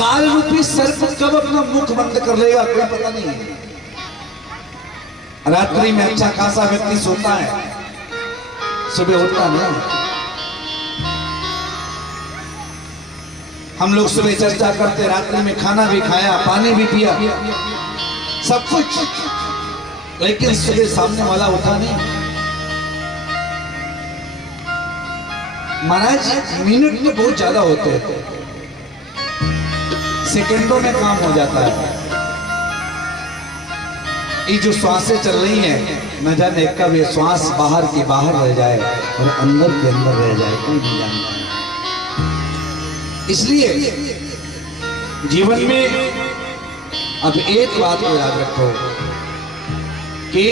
काल रूपी सर्प कब अपना मुख बंद कर लेगा कोई पता नहीं है। रात्रि में अच्छा खासा व्यक्ति सोता है, सुबह उठता नहीं। हम लोग सुबह चर्चा करते, रात्रि में खाना भी खाया, पानी भी पिया, सब कुछ, लेकिन सुबह सामने वाला उठा नहीं। महाराज मिनट में बहुत ज्यादा होते हैं, सेकंडों में काम हो जाता है। ये जो श्वासें चल रही हैं, न जाने कब ये श्वास बाहर की बाहर रह जाए और अंदर के अंदर रह जाए, कोई नहीं जानता। इसलिए जीवन में अब एक बात को याद रखो कि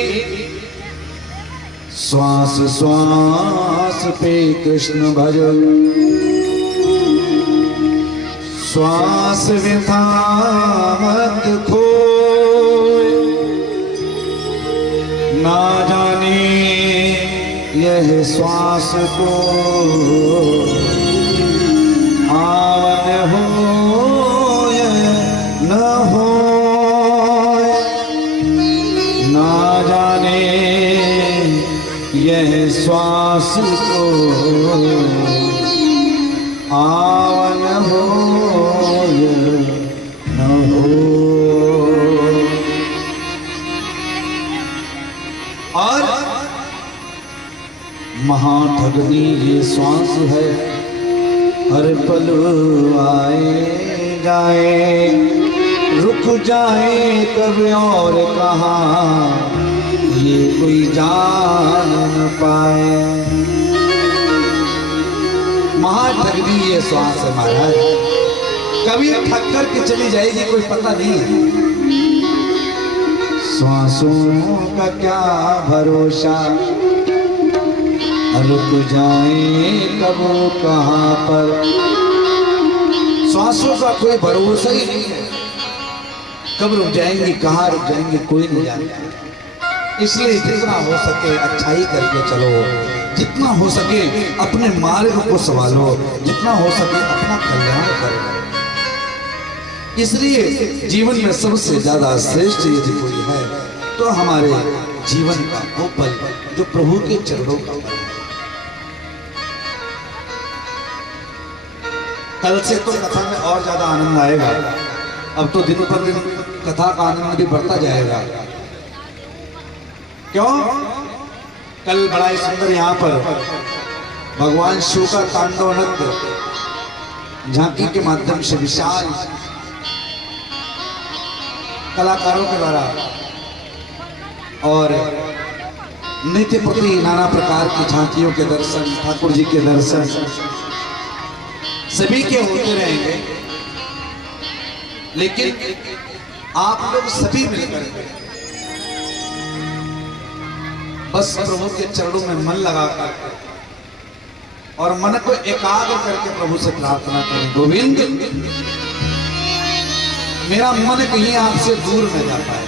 श्वास श्वास पे कृष्ण भजो, श्वास व्यथा मत खोए, ना जाने यह श्वास को आवन हो या न हो, ना जाने यह श्वास को आवन हो या न हो। और महाठगनी ये श्वास है, हर पल आए जाए, रुक जाए कब और कहाँ, ये कोई जान न पाए। महाठगनी ये श्वास है महाराज, कभी ठग कर के चली जाएगी कोई पता नहीं है। श्वासों का क्या भरोसा, रुक जाए कब कहाँ पर, श्वासों का कोई भरोसा ही नहीं है, कब रुक जाएंगे कहाँ रुक जाएंगे कोई नहीं जानता। इसलिए जितना हो सके अच्छाई करके चलो, जितना हो सके अपने मार्ग को संभालो, जितना हो सके अपना कल्याण करो। इसलिए जीवन में सबसे ज्यादा श्रेष्ठ यदि कोई है तो हमारे जीवन का वो पल जो प्रभु के चरणों का पल है। कल से तो कथा में और ज्यादा आनंद आएगा, अब तो दिन पर दिन कथा का आनंद भी बढ़ता जाएगा। क्यों? कल बड़ा ही सुंदर यहाँ पर भगवान शिव का तांडव नृत्य झांकी के माध्यम से विशाल कलाकारों के द्वारा और नित्य प्रति नाना प्रकार की झांकियों के दर्शन, ठाकुर जी के दर्शन सभी के होते रहेंगे। लेकिन आप लोग सभी मिलकर बस प्रभु के चरणों में मन लगाकर और मन को एकाग्र करके प्रभु से प्रार्थना करें, गोविंद मेरा मन कहीं आपसे दूर न जाता है।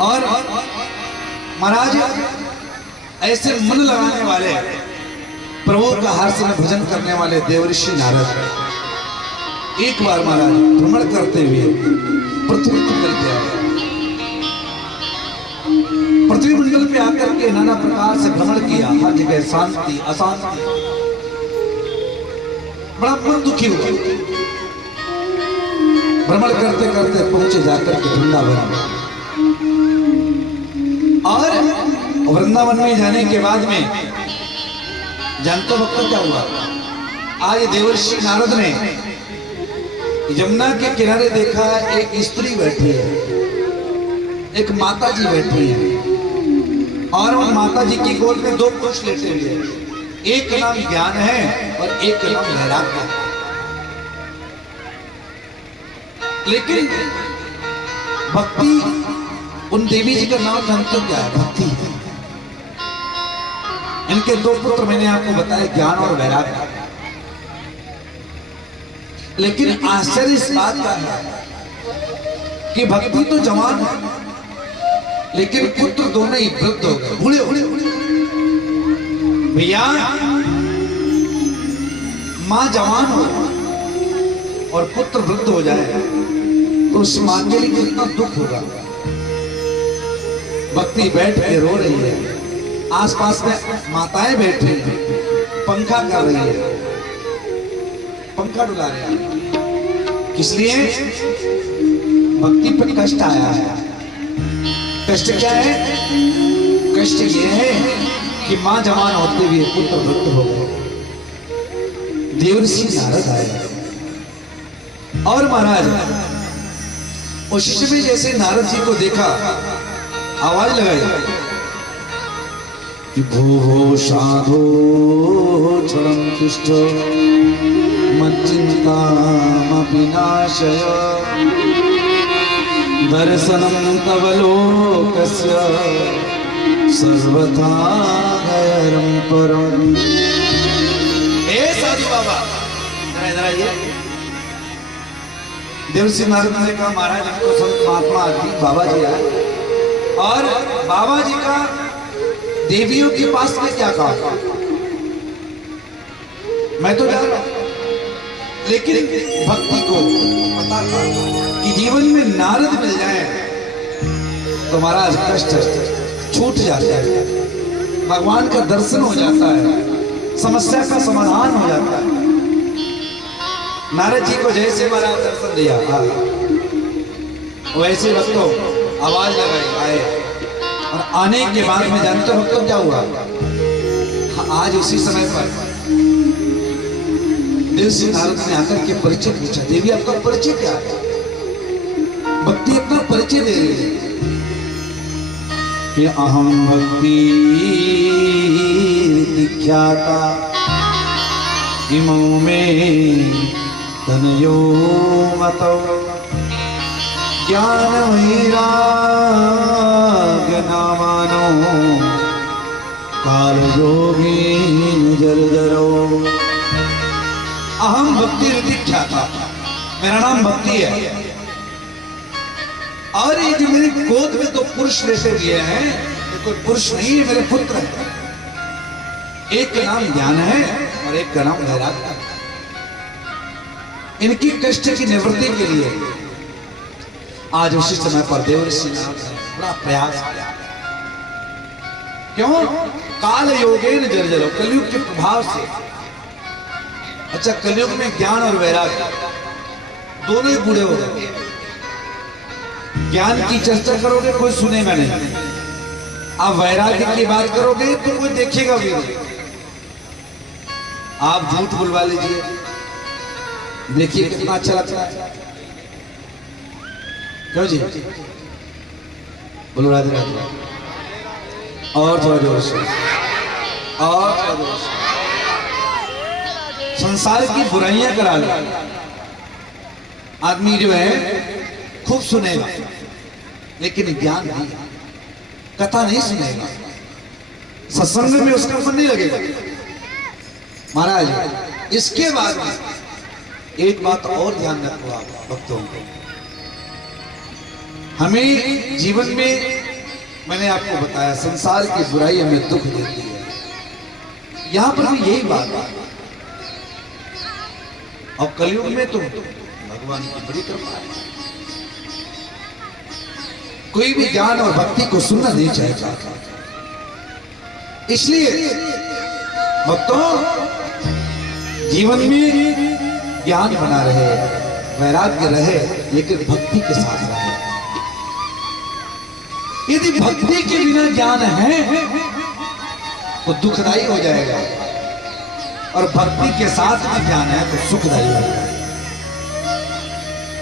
और महाराज ऐसे मन लगाने वाले प्रभु का हर समय भजन करने वाले देवऋषि नारद एक बार महाराज भ्रमण करते हुए पृथ्वी मंडल पे आए। पृथ्वी मंडल पे आकर के नाना प्रकार से भ्रमण किया, हर जगह शांति अशांति, बड़ा मन दुखी हुआ। भ्रमण करते करते पहुंचे जाकर के वृंदावन, और वृंदावन में जाने के बाद में जानते वक्त क्या हुआ? आज देवर्षि नारद ने यमुना के किनारे देखा एक स्त्री बैठी है, एक माता जी बैठी है, और उन माता जी की गोद में दो पुरुष लेटे हुए हैं, एक का नाम ज्ञान है और एक का नाम वैराग्य है। लेकिन भक्ति, उन देवी जी का नाम जानते हो क्या है? भक्ति है। इनके दो पुत्र मैंने आपको बताया, ज्ञान और वैराग्य। लेकिन आश्चर्य इस बात का है कि भक्ति तो जवान है, लेकिन पुत्र दोनों ही वृद्ध हो गए, बूढ़े हो गए। भैया मां जवान हो और पुत्र वृद्ध हो जाए तो उस मां के लिए कितना दुख होगा। भक्ति बैठ के रो रही है, आसपास में माताएं बैठी हैं, पंखा कर रही है, पंखा डुला रहे हैं। किस लिए? भक्ति पर कष्ट आया है। कष्ट क्या है? कष्ट ये है कि मां जवान होते हुए पुत्र वृद्ध हो गए। देवर्षि नारद आए और महाराज उस शिष्य में जैसे नारद जी को देखा, आवाज लगाई कि भूभो साधो क्षणं तिष्ठ मच्चिन्तामपि नाशय दर्शनं तव लोकस्य सर्वथा भयं परम्। हे साधु बाबा, इधर आइए। देवर्षि नारद ने कहा महाराज हमको संत महात्मा आदि बाबा जी आए और बाबा जी का देवियों के पास में क्या कहा? मैं तो जा रहा हूं, लेकिन भक्ति को पता था कि जीवन में नारद मिल जाए तो महाराज कष्ट छूट जाता है, भगवान का दर्शन हो जाता है, समस्या का समाधान हो जाता है। नारद जी को जैसे महाराज दर्शन दिया वैसे भक्तों आवाज लगाई आए और आने के बाद में जानते हो तो क्या हुआ? आज उसी समय पर देवर्षि नारद ने आकर के परिचय पूछा, देवी आपका परिचय क्या है? भक्ति अपना परिचय दे रही है कि अहम भक्ति विख्याता इमौ में तनयो मतौ ज्ञान वैराग्य नामानो काल योगी जर्जरो। अहम भक्ति विख्याता, मेरा नाम भक्ति है और ये जो मेरे गोद में दो पुरुष लेटे हुए हैं ये कोई पुरुष नहीं है, मेरे पुत्र हैं। एक का नाम ज्ञान है और एक का नाम वैराग्य है। इनकी कष्ट की निवृत्ति के लिए आज उसी समय पर देवर्षि नारद ने बड़ा प्रयास किया। क्यों? काल योगेन जर्जरो, कलयुग के प्रभाव से। अच्छा, कलयुग में ज्ञान और वैराग्य दोनों ही बूढ़े हो गए। ज्ञान की चर्चा करोगे कोई सुनेगा नहीं, आप वैराग्य की बात करोगे तो कोई देखेगा भी नहीं। आप झूठ बुलवा लीजिए, देखिए कितना अच्छा लगता है। क्यों जी? बोलो राधे राधे। और थोड़ा जोर से, और थोड़ा जोर से। संसार की बुराइयां करा ले आदमी जो है खूब सुनेगा लेकिन ज्ञान नहीं, कथा नहीं सुनेगा, सत्संग में उसका मन नहीं लगेगा। महाराज इसके बाद में एक बात और ध्यान रखो आप भक्तों को, हमें जीवन में मैंने आपको बताया संसार की बुराई हमें दुख देती है, यहां पर भी यही बात है। और कलयुग में तो भगवान की बड़ी कृपा है, कोई भी ज्ञान और भक्ति को सुनना नहीं चाहेगा। इसलिए भक्तों जीवन में ज्ञान बना रहे, वैराग्य रहे, लेकिन भक्ति के साथ रहे। यदि भक्ति के बिना ज्ञान है तो दुखदायी हो जाएगा और भक्ति के साथ में ज्ञान है तो सुखदायी हो जाएगा।